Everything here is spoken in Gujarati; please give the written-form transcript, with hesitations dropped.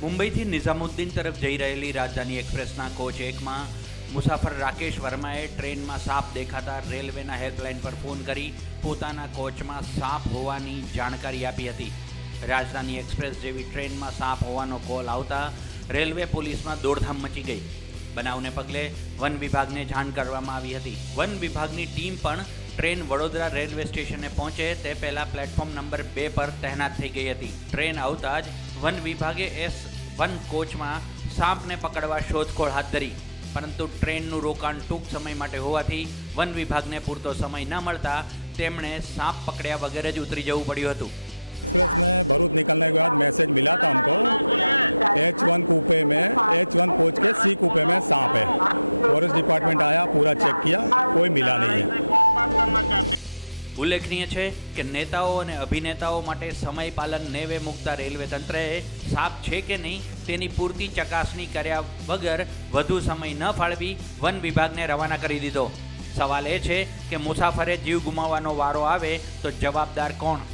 મુંબઈથી નિઝામુદ્દીન તરફ જઈ રહેલી રાજધાની એક્સપ્રેસના કોચ 1માં મુસાફર રાકેશ વર્માએ ટ્રેનમાં સાપ દેખાતા રેલવેના હેલ્પલાઇન પર ફોન કરી પોતાના કોચમાં સાપ હોવાની જાણકારી આપી હતી. રાજધાની એક્સપ્રેસ જેવી ટ્રેનમાં સાપ હોવાનો કોલ આવતા રેલવે પોલીસમાં દોડધામ મચી ગઈ. બનાવને પગલે વન વિભાગને જાણ કરવામાં આવી હતી. વન વિભાગની ટીમ પણ ટ્રેન વડોદરા રેલવે સ્ટેશને પહોંચે તે પહેલાં પ્લેટફોર્મ નંબર 2 પર તહેનાત થઈ ગઈ હતી. ટ્રેન આવતા જ વન વિભાગે S1 કોચમાં સાપને પકડવા શોધખોળ હાથ ધરી, પરંતુ ટ્રેનનું રોકાણ ટૂંક સમય માટે હોવાથી વન વિભાગને પૂરતો સમય ન મળતા તેમણે સાપ પકડ્યા વગર જ ઉતરી જવું પડ્યું હતું. ઉલ્લેખનીય છે કે નેતાઓ અને અભિનેતાઓ માટે સમય પાલન નેવે મૂકતા રેલવે તંત્રએ સાપ છે કે નહીં તેની પૂરતી ચકાસણી કર્યા વગર વધુ સમય ન ફાળવી વન વિભાગને રવાના કરી દીધો. સવાલ એ છે કે મુસાફરે જીવ ગુમાવવાનો વારો આવે તો જવાબદાર કોણ?